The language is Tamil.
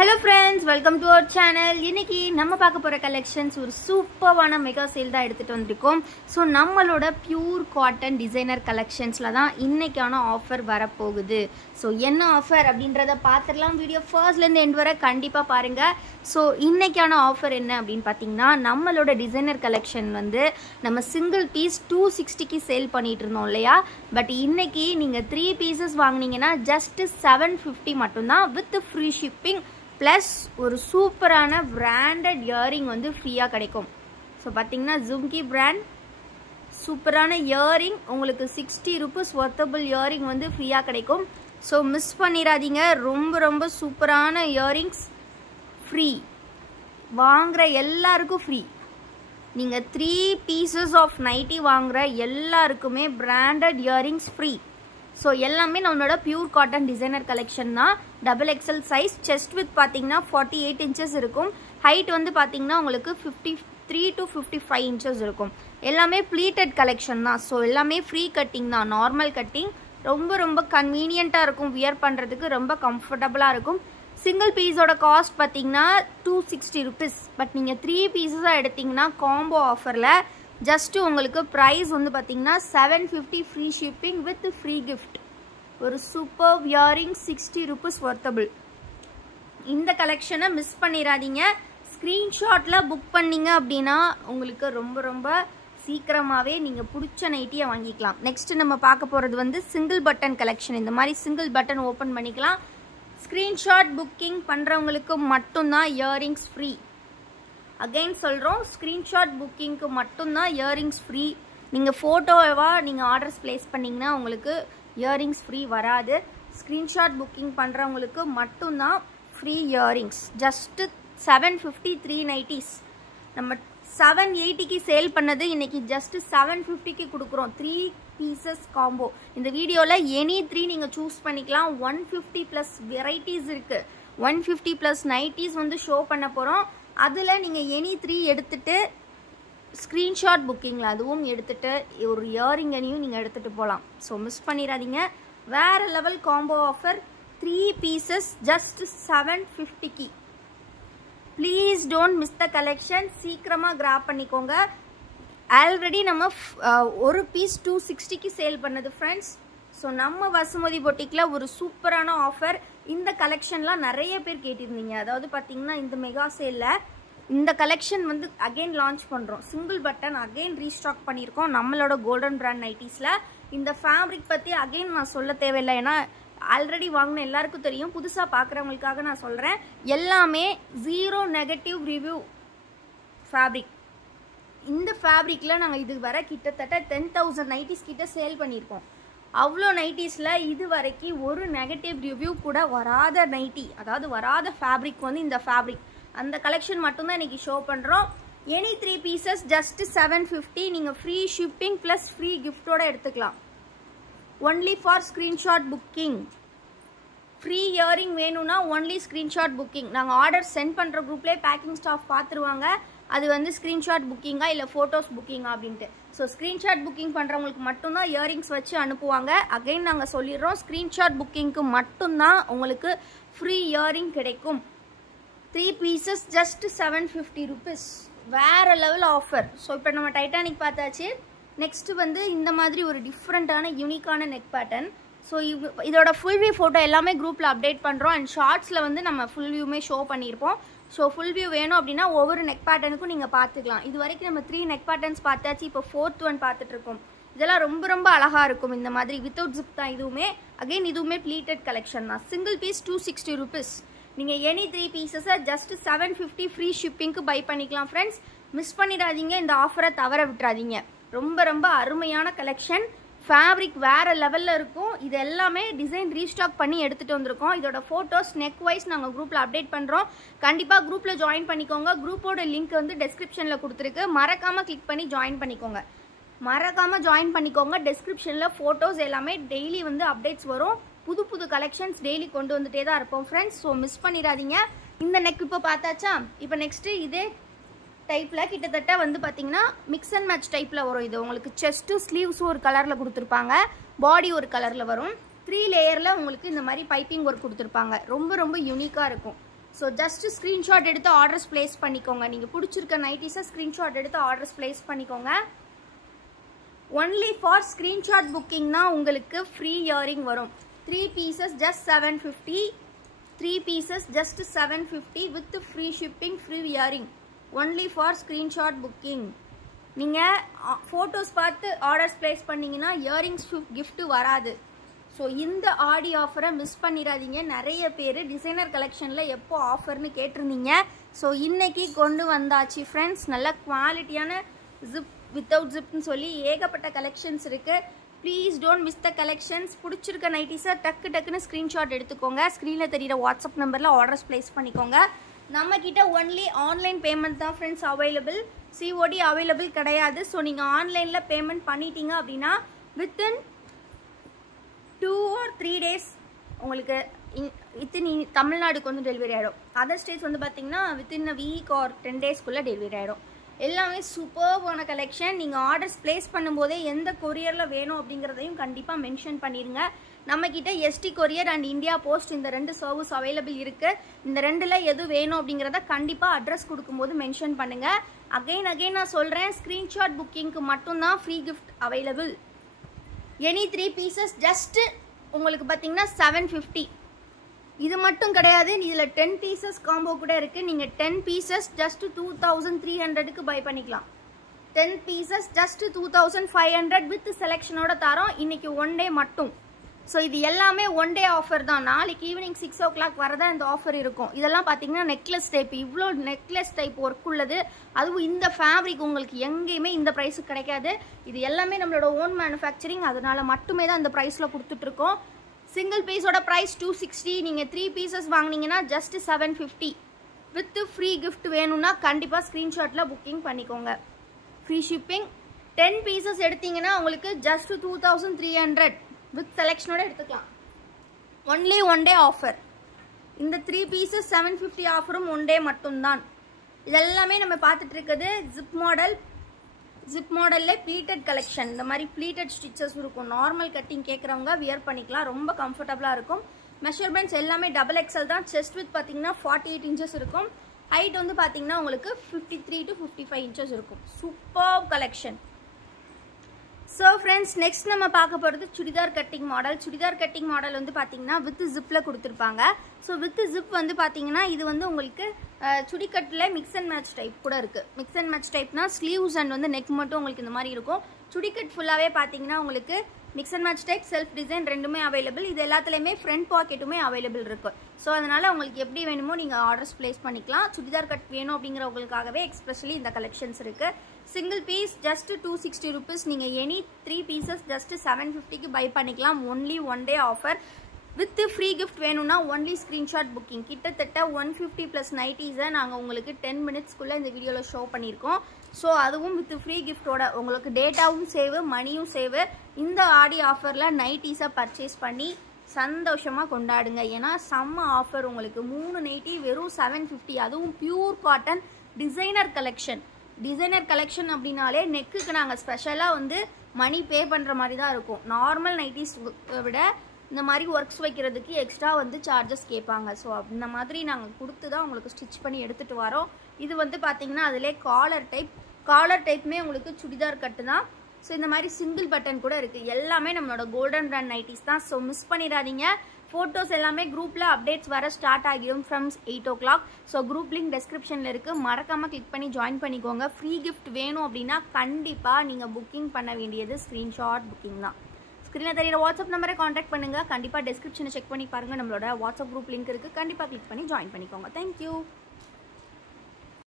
Hello friends, welcome to our channel. இன்னைக்கு நம்ம பார்க்க போற கலெக்ஷன்ஸ் ஒரு சூப்பரான மெகா சேல் தான் எடுத்துட்டு வந்திருக்கோம். சோ நம்மளோட பியூர் காட்டன் டிசைனர் கலெக்ஷன்ஸ்ல தான் இன்னைக்கான ஆஃபர் வர போகுது. சோ என்ன ஆஃபர் அப்படின்றத பார்த்துடலாம். வீடியோ ஃபர்ஸ்ட்ல இருந்து எண்ட் வரை கண்டிப்பா பாருங்க. சோ இன்னைக்கான ஆஃபர் என்ன அப்படினு பாத்தீங்கன்னா நம்மளோட டிசைனர் கலெக்ஷன் வந்து நம்ம சிங்கிள் பீஸ் 260 க்கு சேல் பண்ணிட்டு இருந்தோம் இல்லையா? பட் இன்னைக்கு நீங்க 3 பீசஸ் வாங்குனீங்கன்னா just 750 மட்டும் தான் வித் ஃப்ரீ ஷிப்பிங் ப்ளஸ் ஒரு சூப்பரான பிராண்டட் இயரிங் வந்து ஃப்ரீயாக கிடைக்கும். ஸோ பார்த்தீங்கன்னா ஜும்கி பிராண்ட் சூப்பரான இயரிங் உங்களுக்கு 60 ரூபீஸ் ஒர்த்தபிள் இயரிங் வந்து ஃப்ரீயாக கிடைக்கும். ஸோ மிஸ் பண்ணிடாதீங்க. ரொம்ப சூப்பரான இயரிங்ஸ் ஃப்ரீ, வாங்குகிற எல்லாருக்கும் ஃப்ரீ. நீங்கள் 3 பீசஸ் ஆஃப் நைட்டி வாங்குகிற எல்லாருக்குமே பிராண்டட் இயரிங்ஸ் ஃப்ரீ. ஸோ எல்லாமே நம்மளோட பியூர் காட்டன் டிசைனர் கலெக்ஷன் தான். XXL சைஸ், செஸ்ட் வித் பார்த்தீங்கன்னா 48 இன்ச்சஸ் இருக்கும். ஹைட் வந்து பார்த்தீங்கன்னா உங்களுக்கு 53 to 55 இன்ச்சஸ் இருக்கும். எல்லாமே ப்ளீட்டட் கலெக்ஷன் தான். ஸோ எல்லாமே ஃப்ரீ கட்டிங் தான், நார்மல் கட்டிங். ரொம்ப கன்வீனியண்ட்டாக இருக்கும், வியர் பண்ணுறதுக்கு ரொம்ப கம்ஃபர்டபுளாக இருக்கும். சிங்கிள் பீஸோட காஸ்ட் பார்த்தீங்கன்னா 260 ருபீஸ். பட் நீங்கள் 3 பீஸஸாக எடுத்திங்கன்னா காம்போ ஆஃபரில் ஜஸ்ட்டு உங்களுக்கு ப்ரைஸ் வந்து பார்த்தீங்கன்னா 750 free shipping with free gift. ஒரு சூப்பர் வியரிங் 60 ருபீஸ் ஒர்த்தபிள். இந்த கலெக்ஷனை மிஸ் பண்ணிடாதீங்க. ஸ்க்ரீன்ஷாட்டில் புக் பண்ணிங்க அப்படின்னா உங்களுக்கு ரொம்ப சீக்கிரமாகவே நீங்கள் பிடிச்ச நைட்டியை வாங்கிக்கலாம். நெக்ஸ்ட்டு நம்ம பார்க்க போகிறது வந்து சிங்கிள் பட்டன் கலெக்ஷன். இந்த மாதிரி சிங்கிள் பட்டன் ஓப்பன் பண்ணிக்கலாம். ஸ்க்ரீன்ஷாட் புக்கிங் பண்ணுறவங்களுக்கு மட்டும்தான் இயரிங்ஸ் ஃப்ரீ. அகைன் சொல்கிறோம், ஸ்க்ரீன்ஷாட் புக்கிங்க்கு மட்டும்தான் இயரிங்ஸ் ஃப்ரீ. நீங்கள் ஃபோட்டோவாக நீங்கள் ஆர்டர்ஸ் ப்ளேஸ் பண்ணிங்கன்னா உங்களுக்கு இயரிங்ஸ் ஃப்ரீ வராது. ஸ்க்ரீன்ஷாட் புக்கிங் பண்ணுறவங்களுக்கு மட்டும்தான் ஃப்ரீ இயரிங்ஸ். Just 750 3 nighties. நம்ம 780க்கு சேல் பண்ணது இன்றைக்கி ஜஸ்ட்டு 750க்கு கொடுக்குறோம். 3 பீசஸ் காம்போ. இந்த வீடியோவில் எனி 3 நீங்கள் சூஸ் பண்ணிக்கலாம். 150+ வெரைட்டிஸ் இருக்குது. 150+ நைட்டிஸ் வந்து ஷோ பண்ண போகிறோம். அதில் நீங்கள் எனி 3 எடுத்துகிட்டு ஸ்க்ரீன்ஷாட் புக்கிங்கில் அதுவும் எடுத்துகிட்டு ஒரு இயரிங்கனையும் நீங்கள் எடுத்துகிட்டு போகலாம். ஸோ மிஸ் பண்ணிடாதீங்க. வேறு level combo offer. 3 pieces just 750க்கு. Please don't miss the collection. சீக்கிரமாக கிராப் பண்ணிக்கோங்க. ஆல்ரெடி நம்ம ஒரு பீஸ் 260க்கு சேல் பண்ணது ஃப்ரெண்ட்ஸ். ஸோ நம்ம வசுமதி பொட்டிக்கில் ஒரு சூப்பரான ஆஃபர். இந்த கலெக்ஷன்லாம் நிறைய பேர் கேட்டிருந்தீங்க. அதாவது பார்த்தீங்கன்னா இந்த மெகா சேலில் இந்த கலெக்ஷன் வந்து அகெயின் லான்ச் பண்ணுறோம். சிங்கிள் பட்டன் அகெயின் ரீஸ்டாக் பண்ணியிருக்கோம் நம்மளோட கோல்டன் பிராண்ட் நைட்டிஸில். இந்த ஃபேப்ரிக் பற்றி அகெயின் நான் சொல்ல தேவையில்லை, ஏன்னா ஆல்ரெடி வாங்கின எல்லாருக்கும் தெரியும். புதுசாக பார்க்குறவங்களுக்காக நான் சொல்கிறேன். எல்லாமே 0 நெகட்டிவ் ரிவ்யூ ஃபேப்ரிக். இந்த ஃபேப்ரிக்கில் நாங்கள் இது வர கிட்டத்தட்ட 10,000 நைட்டிஸ் கிட்ட சேல் பண்ணியிருக்கோம். அவ்வளோ நைட்டிஸில் இது வரைக்கும் ஒரு நெகட்டிவ் ரிவ்யூ கூட வராத நைட்டி, அதாவது வராத ஃபேப்ரிக் வந்து இந்த ஃபேப்ரிக். அந்த கலெக்ஷன் மட்டும்தான் இன்றைக்கி ஷோ பண்ணுறோம். Any 3 pieces just 750. நீங்கள் ஃப்ரீ ஷிப்பிங் ப்ளஸ் ஃப்ரீ கிஃப்டோடு எடுத்துக்கலாம். Only for screenshot booking. Free earring வேணும்னா ஒன்லி ஸ்க்ரீன்ஷாட் புக்கிங். நாங்கள் ஆர்டர் சென்ட் பண்ணுற குரூப்லேயே பேக்கிங் ஸ்டாஃப் பார்த்துருவாங்க அது வந்து ஸ்க்ரீன்ஷாட் புக்கிங்கா இல்லை ஃபோட்டோஸ் புக்கிங்கா அப்படின்ட்டு. ஸோ ஸ்க்ரீன்ஷாட் புக்கிங் பண்ணுறவங்களுக்கு மட்டும்தான் இயரிங்ஸ் வச்சு அனுப்புவாங்க. அகைன் நாங்கள் சொல்லிடுறோம், ஸ்க்ரீன்ஷாட் புக்கிங்க்கு மட்டும்தான் உங்களுக்கு ஃப்ரீ இயரிங் கிடைக்கும். 3 பீசஸ் ஜஸ்ட் 750 ருபீஸ். வேறு லெவல் ஆஃபர். ஸோ இப்போ நம்ம டைட்டானிக் பார்த்தாச்சு. நெக்ஸ்ட்டு வந்து இந்த மாதிரி ஒரு டிஃப்ரெண்ட்டான யூனிக்கான நெக் பேட்டர்ன். ஸோ இதோட ஃபுல் வியூ ஃபோட்டோ எல்லாமே குரூப்பில் அப்டேட் பண்ணுறோம். அண்ட் ஷார்ட்ஸில் வந்து நம்ம ஃபுல் வியூமே ஷோ பண்ணியிருப்போம். ஸோ ஃபுல் வியூ வேணும் அப்படின்னா ஒவ்வொரு நெக் பேட்டர்னுக்கும் நீங்கள் பார்த்துக்கலாம். இது வரைக்கும் நம்ம 3 நெக் பேட்டர்ன்ஸ் பார்த்தாச்சு. இப்போ 4th ஒன் பார்த்துட்ருக்கோம். இதெல்லாம் ரொம்ப அழகாக இருக்கும். இந்த மாதிரி வித்தவுட் ஜிப் தான் இதுவுமே. அகெயின் இதுவுமே ப்ளீட்டட் கலெக்ஷன் தான். Single piece 260 rupees. நீங்கள் எனி 3 பீசஸை ஜஸ்ட் 750 ஃப்ரீ ஷிப்பிங்க்கு பை பண்ணிக்கலாம் ஃப்ரெண்ட்ஸ். மிஸ் பண்ணிடாதீங்க. இந்த ஆஃபரை தவற விட்டுறாதீங்க. ரொம்ப அருமையான கலெக்ஷன். ஃபேப்ரிக் வேறு லெவலில் இருக்கும். இது எல்லாமே டிசைன் ரீஸ்டாக் பண்ணி எடுத்துகிட்டு வந்திருக்கோம். இதோட ஃபோட்டோஸ் நெக் வைஸ் நாங்கள் குரூப்பில் அப்டேட் பண்ணுறோம். கண்டிப்பாக குரூப்பில் ஜாயின் பண்ணிக்கோங்க. குரூப்போட லிங்க் வந்து டெஸ்கிரிப்ஷனில் கொடுத்துருக்கு. மறக்காமல் கிளிக் பண்ணி ஜாயின் பண்ணிக்கோங்க. டெஸ்கிரிப்ஷனில் ஃபோட்டோஸ் எல்லாமே டெய்லி வந்து அப்டேட்ஸ் வரும். புது கலெக்ஷன்ஸ் டெய்லி கொண்டு வந்துட்டே தான் இருப்போம் ஃப்ரெண்ட்ஸ். ஸோ மிஸ் பண்ணிடாதீங்க. இந்த நெக் இப்போ பார்த்தாச்சா? இப்போ நெக்ஸ்ட்டு இதே டைப்பில் கிட்டத்தட்ட வந்து பார்த்தீங்கன்னா மிக்ஸ் அண்ட் மேட்ச் டைப்பில் வரும். இது உங்களுக்கு செஸ்ட்டும் ஸ்லீவ்ஸும் ஒரு கலரில் கொடுத்துருப்பாங்க, பாடி ஒரு கலரில் வரும். 3 லேயரில் உங்களுக்கு இந்த மாதிரி பைப்பிங் ஒர்க் கொடுத்துருப்பாங்க. ரொம்ப யூனிக்காக இருக்கும். ஸோ ஜஸ்ட் ஸ்க்ரீன்ஷாட் எடுத்து ஆர்டர்ஸ் பிளேஸ் பண்ணிக்கோங்க. நீங்கள் பிடிச்சிருக்க நைட்டிஸை ஸ்க்ரீன்ஷாட் எடுத்து ஆர்டர்ஸ் பிளேஸ் பண்ணிக்கோங்க. ஒன்லி ஃபார் ஸ்க்ரீன்ஷாட் புக்கிங்னா உங்களுக்கு ஃப்ரீ இயரிங் வரும். 3 pieces just 750. 3 pieces just 750 with free shipping, free earring. Only for screenshot booking. நீங்கள் ஃபோட்டோஸ் பார்த்து ஆர்டர்ஸ் பிளேஸ் பண்ணிங்கன்னா இயரிங்ஸ் கிஃப்ட்டு வராது. ஸோ இந்த ஆடி ஆஃபரை மிஸ் பண்ணிடாதீங்க. நிறைய பேர் டிசைனர் கலெக்ஷனில் எப்போ ஆஃபர்னு கேட்டிருந்தீங்க. ஸோ இன்றைக்கி கொண்டு வந்தாச்சு ஃப்ரெண்ட்ஸ். நல்ல குவாலிட்டியான ஜிப் வித்தவுட் ஜிப்னு சொல்லி ஏகப்பட்ட கலெக்ஷன்ஸ் இருக்குது. Please don't miss the collections. பிடிச்சிருக்க நைட்டிஸை டக்குன்னு ஸ்க்ரீன்ஷாட் எடுத்துக்கோங்க. ஸ்க்ரீனில் தெரியிற வாட்ஸ்அப் நம்பரில் ஆர்டர்ஸ் பிளேஸ் பண்ணிக்கோங்க. நம்மக்கிட்ட ஒன்லி ஆன்லைன் பேமெண்ட் தான் ஃப்ரெண்ட்ஸ் அவைலபிள். COD அவைலபிள் கிடையாது. ஸோ நீங்கள் ஆன்லைனில் பேமெண்ட் பண்ணிட்டீங்க அப்படின்னா வித்தின் 2 or 3 days உங்களுக்கு தமிழ்நாடுக்கு வந்து டெலிவரி ஆகிடும். அதர் ஸ்டேட்ஸ் வந்து பார்த்தீங்கன்னா வித்தின் a week or 10 daysக்குள்ளே டெலிவரி ஆகிடும். எல்லாமே சூப்பர்வான கலெக்ஷன். நீங்கள் ஆர்டர்ஸ் பிளேஸ் பண்ணும்போதே எந்த கொரியரில் வேணும் அப்படிங்கிறதையும் கண்டிப்பாக மென்ஷன் பண்ணிடுங்க. நம்மக்கிட்ட ST courier and India post இந்த 2 சர்வீஸ் அவைலபிள் இருக்குது. இந்த 2ல் எது வேணும் அப்படிங்கிறத கண்டிப்பாக அட்ரஸ் கொடுக்கும்போது மென்ஷன் பண்ணுங்கள். அகைன் நான் சொல்கிறேன், ஸ்க்ரீன்ஷாட் புக்கிங்க்கு மட்டும்தான் free gift available. Any 3 pieces just உங்களுக்கு பார்த்தீங்கன்னா 750. இது மட்டும் கிடையாது, இதில் 10 pieces காம்போ கூட இருக்குது. நீங்கள் 10 pieces ஜஸ்ட் 2300க்கு பை பண்ணிக்கலாம். 10 pieces ஜஸ்ட் 2500 வித் செலெக்ஷனோட தரோம். இன்னைக்கு 1 day மட்டும். ஸோ இது எல்லாமே 1 day ஆஃபர் தான். நாளைக்கு ஈவினிங் 6 o'clock வரதா இந்த ஆஃபர் இருக்கும். இதெல்லாம் பார்த்தீங்கன்னா நெக்லஸ் டைப், இவ்வளோ நெக்லஸ் டைப் ஒர்க் உள்ளது. அதுவும் இந்த ஃபேப்ரிக் உங்களுக்கு எங்கேயுமே இந்த ப்ரைஸுக்கு கிடைக்காது. இது எல்லாமே நம்மளோட ஓன் மேனுஃபேக்சரிங், அதனால மட்டுமே தான் இந்த ப்ரைஸில் கொடுத்துட்ருக்கோம். சிங்கிள் பீஸோட ப்ரைஸ் 260. நீங்கள் 3 pieces வாங்கினீங்கன்னா ஜஸ்ட் 750 வித் ஃப்ரீ கிஃப்ட் வேணும்னா கண்டிப்பாக ஸ்க்ரீன்ஷாட்டில் புக்கிங் பண்ணிக்கோங்க. Free shipping. 10 pieces எடுத்தீங்கன்னா உங்களுக்கு ஜஸ்ட் 2300 வித் செலெக்ஷனோட எடுத்துக்கலாம். Only 1 day offer. இந்த 3 pieces 750 ஆஃபரும் 1 day மட்டும்தான். இதெல்லாமே நம்ம பார்த்துட்டு இருக்குது ஜிப் மாடலில் ப்ளீட்டட் கலெக்ஷன். இந்த மாதிரி ப்ளீட்டட் ஸ்டிச்சஸ் இருக்கும். நார்மல் கட்டிங் கேட்குறவங்க வியர் பண்ணிக்கலாம். ரொம்ப கம்ஃபர்டபுளாக இருக்கும். மெஷர்மெண்ட்ஸ் எல்லாமே XXL தான். செஸ்ட் வித் பார்த்தீங்கன்னா 48 inches இருக்கும். ஹைட் வந்து பார்த்தீங்கன்னா உங்களுக்கு 53 to 55 inches இருக்கும். Super collection. So friends, next நம்ம பார்க்க போகிறது churidar cutting model. Churidar cutting model வந்து பார்த்தீங்கன்னா வித் ஜிப்பில் கொடுத்துருப்பாங்க. ஸோ வித் ஜிப் வந்து பார்த்தீங்கன்னா இது வந்து உங்களுக்கு சுடிக்கட்டில் மிக்ஸ் அண்ட் மேட்ச் டைப் கூட இருக்குது. மிக்ஸ் அண்ட் மேட்ச் டைப்னா ஸ்லீவ்ஸ் அண்ட் வந்து நெக் மட்டும் உங்களுக்கு இந்த மாதிரி இருக்கும். சுடிக்கட் ஃபுல்லாகவே பார்த்தீங்கன்னா உங்களுக்கு mix and match type, self design ரெண்டுமே அவைலபிள். இது எல்லாத்துலேயுமே ஃப்ரண்ட் பாக்கெட்டுமே அவைலபிள் இருக்குது. ஸோ அதனால் உங்களுக்கு எப்படி வேணுமோ நீங்கள் ஆர்டர்ஸ் பிளேஸ் பண்ணிக்கலாம். சுடிதார் கட் வேணும் அப்படிங்கிறவங்களுக்காகவே எக்ஸ்பெஷலி இந்த கலெக்ஷன்ஸ் இருக்குது. Single piece just 260 rupees. நீங்கள் எனி 3 pieces ஜஸ்ட் 750க்கு பை பண்ணிக்கலாம். Only 1 day offer with free gift வேணும்னா ஒன்லி ஸ்க்ரீன்ஷாட் புக்கிங். கிட்டத்தட்ட 150+ நைட்டிஸை நாங்கள் உங்களுக்கு 10 minutesக்குள்ளே இந்த வீடியோவில் ஷோ பண்ணியிருக்கோம். ஸோ அதுவும் வித் ஃப்ரீ கிஃப்டோட உங்களுக்கு டேட்டாவும் சேவ், மணியும் சேவ். இந்த ஆடி ஆஃபரில் நைட்டிஸை பர்ச்சேஸ் பண்ணி சந்தோஷமாக கொண்டாடுங்க. ஏன்னா செம்ம ஆஃபர். உங்களுக்கு 3 நைட்டி வெறும் 750. அதுவும் pure cotton designer collection. Designer collection அப்படின்னாலே நெக்குக்கு நாங்கள் ஸ்பெஷலாக வந்து மணி பே பண்ணுற மாதிரி தான் இருக்கும். நார்மல் நைட்டிஸ் விட இந்த மாதிரி ஒர்க்ஸ் வைக்கிறதுக்கு எக்ஸ்ட்ரா வந்து சார்ஜஸ் கேட்பாங்க. ஸோ அந்த மாதிரி நாங்கள் கொடுத்து தான் உங்களுக்கு ஸ்டிச் பண்ணி எடுத்துகிட்டு வரோம். இது வந்து பார்த்தீங்கன்னா அதிலே காலர் டைப்புமே உங்களுக்கு சுடிதார் கட்டு தான். ஸோ இந்த மாதிரி சிங்கிள் பட்டன் கூட இருக்குது. எல்லாமே நம்மளோட கோல்டன் பிராண்ட் நைட்டிஸ் தான். ஸோ மிஸ் பண்ணிடாதீங்க. ஃபோட்டோஸ் எல்லாமே குரூப்பில் அப்டேட்ஸ் வர ஸ்டார்ட் ஆகிடும் from 8 o'clock. So group link டெஸ்கிரிப்ஷனில் இருக்குது. மறக்காமல் கிளிக் பண்ணி ஜாயின் பண்ணிக்கோங்க. ஃப்ரீ கிஃப்ட் வேணும் அப்படின்னா கண்டிப்பாக நீங்கள் புக்கிங் பண்ண வேண்டியது ஸ்க்ரீன்ஷாட் புக்கிங் தான். ஸ்க்ரீனில் தெரியிற வாட்ஸ்அப் நம்பரை காண்டாக்ட் பண்ணுங்கள். கண்டிப்பாக டெஸ்கிரிப்ஷனை செக் பண்ணி பாருங்கள். நம்மளோட வாட்ஸ்அப் குரூப் லிங்க் இருக்குது. கண்டிப்பாக கிளிக் பண்ணி ஜாயின் பண்ணிக்கோங்க. தேங்க்யூ.